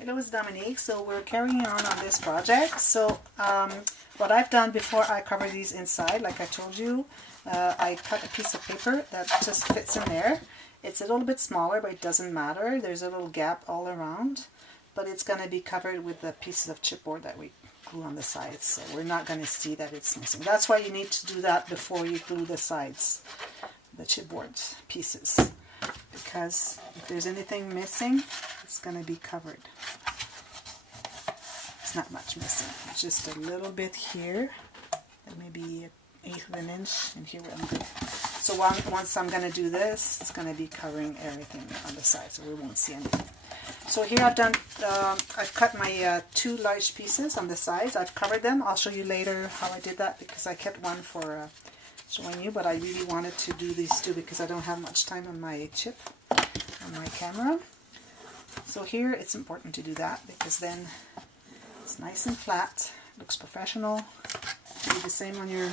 Hello, it's Dominique. So we're carrying on this project. So what I've done before I cover these inside, like I told you, I cut a piece of paper that just fits in there. It's a little bit smaller, but it doesn't matter. There's a little gap all around, but it's going to be covered with the pieces of chipboard that we glue on the sides. So we're not going to see that it's missing. That's why you need to do that before you glue the sides, the chipboard pieces. Because if there's anything missing, it's going to be covered. It's not much missing. It's just a little bit here, and maybe 1/8 of an inch, and here I'm good. So once I'm going to do this, it's going to be covering everything on the side, so we won't see anything. So here I've cut my 2 large pieces on the sides. I've covered them. I'll show you later how I did that because I kept one for showing you, but I really wanted to do these 2 because I don't have much time on my chip, on my camera. So here it's important to do that because then it's nice and flat, looks professional. Do the same on your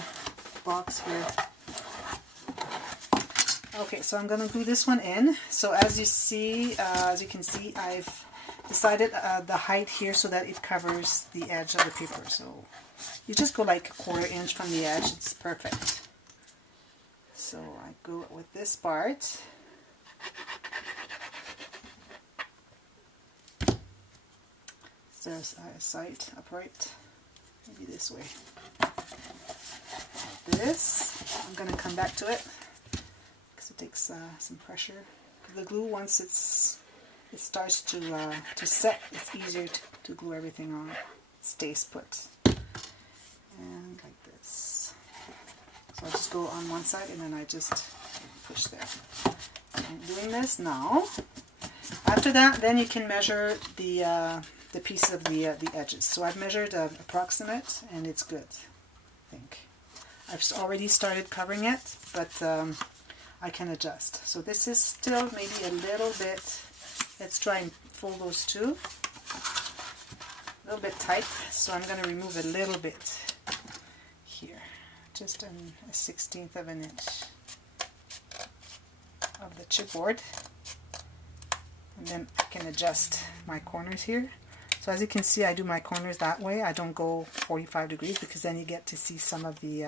box here. Okay, so I'm going to glue this one in. So as you can see, I've decided the height here so that it covers the edge of the paper. So you just go like 1/4 inch from the edge, it's perfect. So I go with this part. So side upright, maybe this way. Like this. I'm going to come back to it because it takes some pressure. The glue, once it starts to set, it's easier to glue everything on. It stays put. And like this. So I just go on one side and then I just push there. I'm doing this now. After that, then you can measure the pieces of the edges. So I've measured approximate, and it's good, I think. I've already started covering it, but I can adjust. So this is still maybe a little bit. Let's try and fold those 2. A little bit tight, so I'm going to remove a little bit here, just a 1/16 of an inch of the chipboard, and then I can adjust my corners here. So as you can see, I do my corners that way. I don't go 45 degrees because then you get to see some of the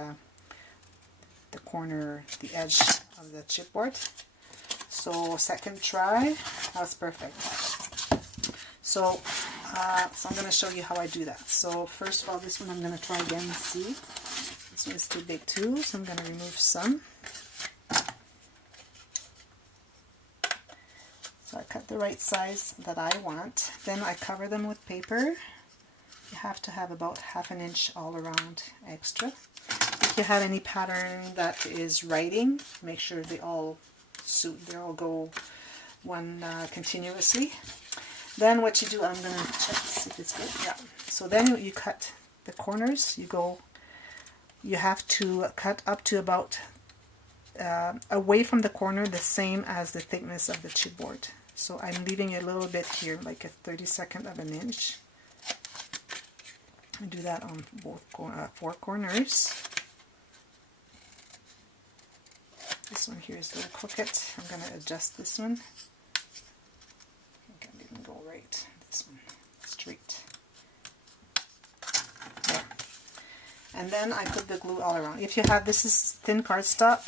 corner, the edge of the chipboard. So second try, that's perfect. So I'm going to show you how I do that. So first of all, this one I'm going to try again and see. This one is too big too, so I'm going to remove some. So I cut the right size that I want. Then I cover them with paper. You have to have about 1/2 inch all around extra. If you have any pattern that is writing, make sure they all suit. They all go one continuously. Then what you do, I'm going to check to see if it's good. Yeah. So then you cut the corners. You have to cut up to about away from the corner the same as the thickness of the chipboard. So I'm leaving a little bit here, like a 32nd of an inch. I do that on both 4 corners. This one here is a little crooked. I'm going to adjust this one. I think I didn't go right. This one straight. Yeah. And then I put the glue all around. If you have, this is thin cardstock,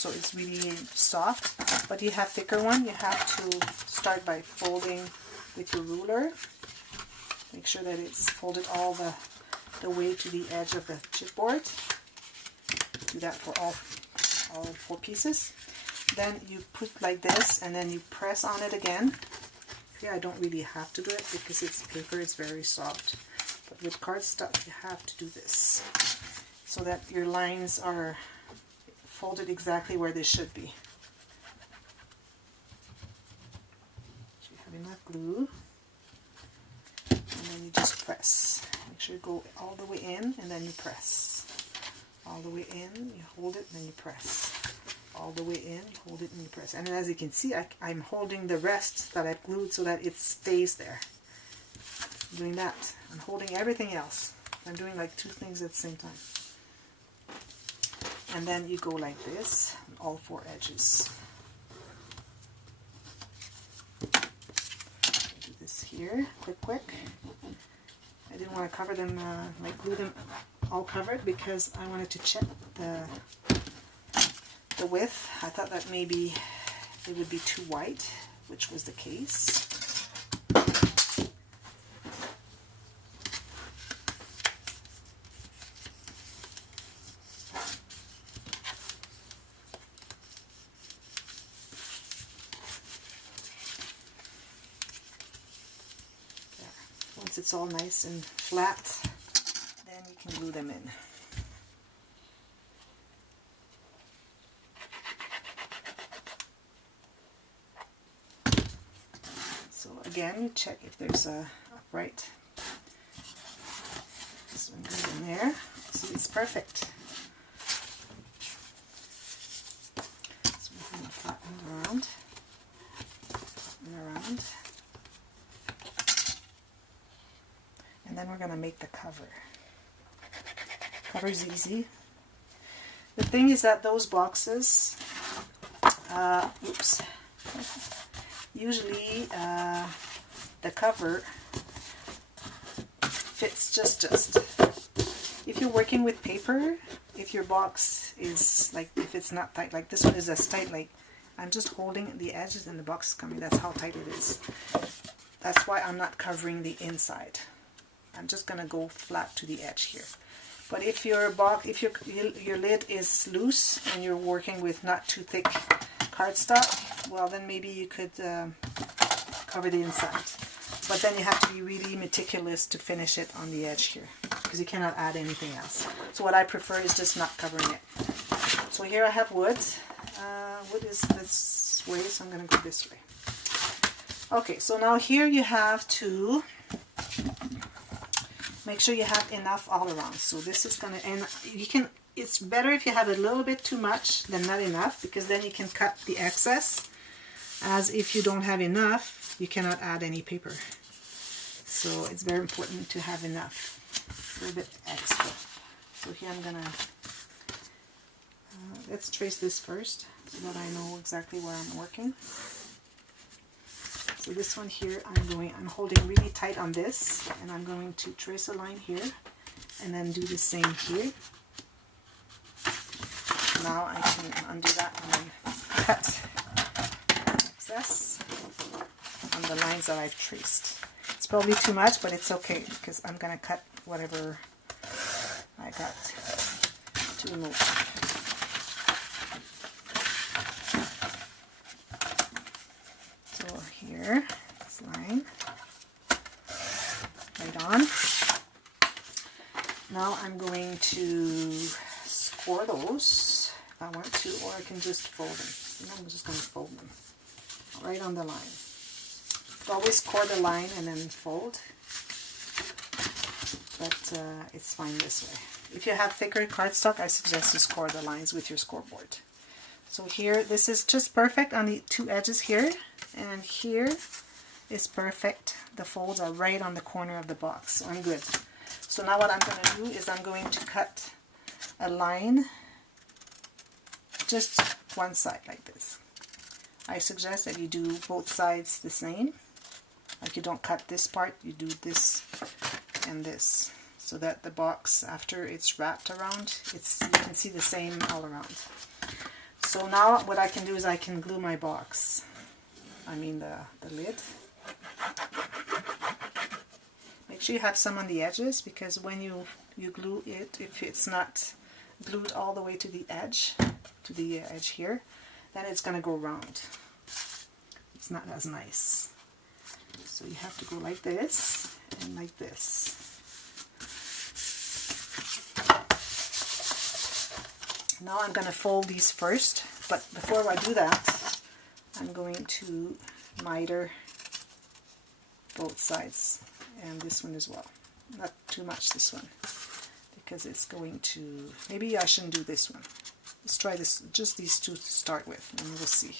so it's really soft, but you have thicker one, you have to start by folding with your ruler. Make sure that it's folded all the way to the edge of the chipboard. Do that for all 4 pieces. Then you put like this, and then you press on it again. Here I don't really have to do it because it's paper, it's very soft. But with cardstock, you have to do this so that your lines are folded exactly where they should be. So you have enough glue, and then you just press. Make sure you go all the way in, and then you press. All the way in, you hold it, and then you press. All the way in, you hold it, and you press. And as you can see, I'm holding the rest that I've glued so that it stays there. Doing that. I'm holding everything else. I'm doing like 2 things at the same time. And then you go like this on all 4 edges. Do this here. here quick. I didn't want to cover them, like glue them all covered, because I wanted to check the width. I thought that maybe it would be too white, which was the case. Once it's all nice and flat, then you can glue them in. So again, you check if there's a upright. This one goes in there. See, it's perfect. So we're going to flatten it around and around. And then we're going to make the cover. Cover's easy. The thing is that those boxes, usually the cover fits just. If you're working with paper, if your box is like, if it's not tight, like this one is as tight, like I'm just holding the edges and the box is coming. That's how tight it is. That's why I'm not covering the inside. I'm just gonna go flat to the edge here. But if your box, if your lid is loose and you're working with not too thick cardstock, well then maybe you could cover the inside. But then you have to be really meticulous to finish it on the edge here, because you cannot add anything else. So what I prefer is just not covering it. So here I have wood. Wood is this way, so I'm gonna go this way. Okay, so now here you have to make sure you have enough all around. So this is gonna, and you can, it's better if you have a little bit too much than not enough, because then you can cut the excess. As if you don't have enough, you cannot add any paper. So it's very important to have enough, a little bit extra. So here I'm gonna, let's trace this first so that I know exactly where I'm working. So this one here, I'm holding really tight on this, and I'm going to trace a line here, and then do the same here. Now I can undo that and then cut excess on the lines that I've traced. It's probably too much, but it's okay, because I'm going to cut whatever I got to remove. Here, this line, right on. Now I'm going to score those if I want to, or I can just fold them. I'm just going to fold them right on the line. Always score the line and then fold, but it's fine this way. If you have thicker cardstock, I suggest you score the lines with your scoreboard. So here, this is just perfect on the two edges here. And here is perfect. The folds are right on the corner of the box, so I'm good. So now what I'm going to do is I'm going to cut a line just one side like this. I suggest that you do both sides the same. Like you don't cut this part, you do this and this, so that the box, after it's wrapped around, you can see the same all around. So now what I can do is I can glue my box. I mean the lid. Make sure you have some on the edges, because when you glue it, if it's not glued all the way to the edge here, then it's going to go round. It's not as nice. So you have to go like this and like this. Now I'm going to fold these first, but before I do that, I'm going to miter both sides, and this one as well. Not too much this one, because it's going to, maybe I shouldn't do this one. Let's try this, just these two to start with, and we'll see.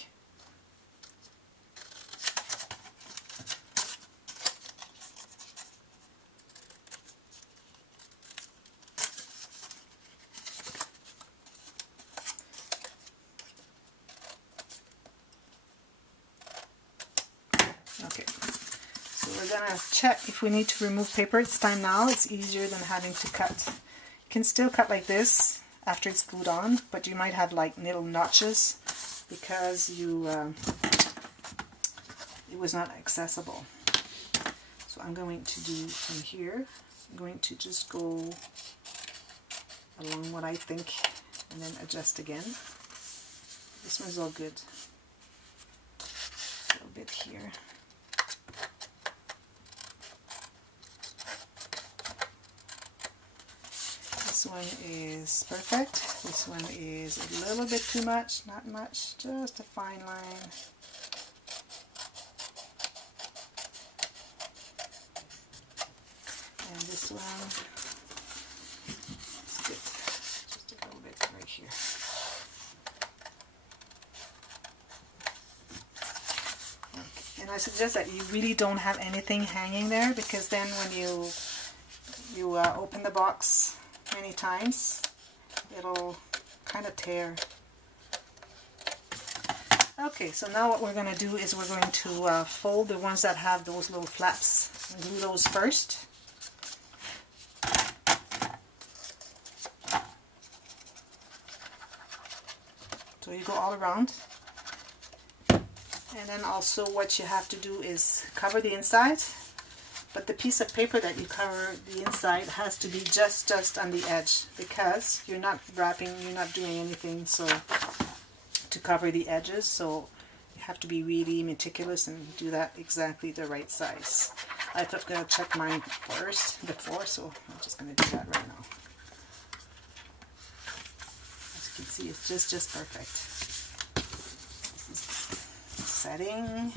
we're gonna check if we need to remove paper. It's time now. It's easier than having to cut. You can still cut like this after it's glued on, but you might have like little notches because it was not accessible. So I'm going to do from here. I'm going to just go along what I think and then adjust again. This one's all good. A little bit here. This one is perfect. This one is a little bit too much, not much, just a fine line. And this one is good. Just a little bit right here. Okay. And I suggest that you really don't have anything hanging there, because then when you open the box many times, it'll kind of tear. Okay, so now what we're going to do is we're going to fold the ones that have those little flaps and glue those first. So you go all around. And then also what you have to do is cover the inside. But the piece of paper that you cover the inside has to be just on the edge, because you're not wrapping, you're not doing anything so to cover the edges. So you have to be really meticulous and do that exactly the right size. I'm going to check mine first before, so I'm just going to do that right now. As you can see, it's just perfect. This is setting.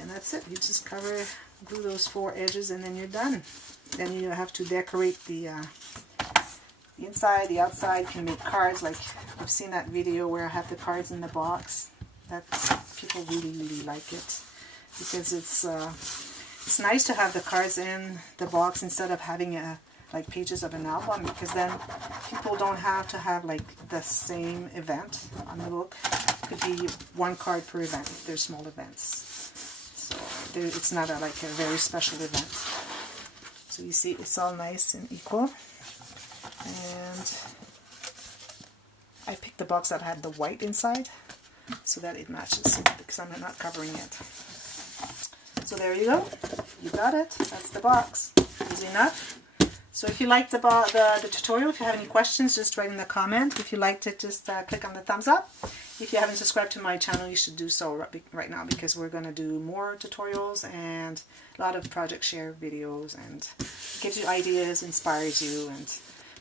And that's it. You just glue those 4 edges, and then you're done. Then you have to decorate the inside, the outside. You can make cards, like I've seen that video where I have the cards in the box. People really like it, because it's nice to have the cards in the box instead of having like pages of an album, because then people don't have to have like the same event on the book. It could be 1 card per event if they're small events. So it's not like a very special event. So you see, it's all nice and equal. And I picked the box that had the white inside so that it matches, because I'm not covering it. So there you go. You got it. That's the box. Easy enough. So if you liked the tutorial, if you have any questions, just write in the comment. If you liked it, just click on the thumbs up. If you haven't subscribed to my channel, you should do so right now, because we're going to do more tutorials and a lot of project share videos, and it gives you ideas, inspires you. And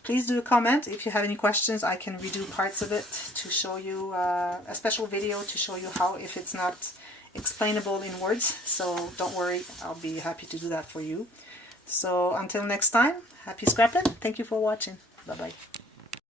please do comment if you have any questions. I can redo parts of it to show you a special video to show you how, if it's not explainable in words. So don't worry, I'll be happy to do that for you. So until next time, happy scrapping. Thank you for watching. Bye-bye.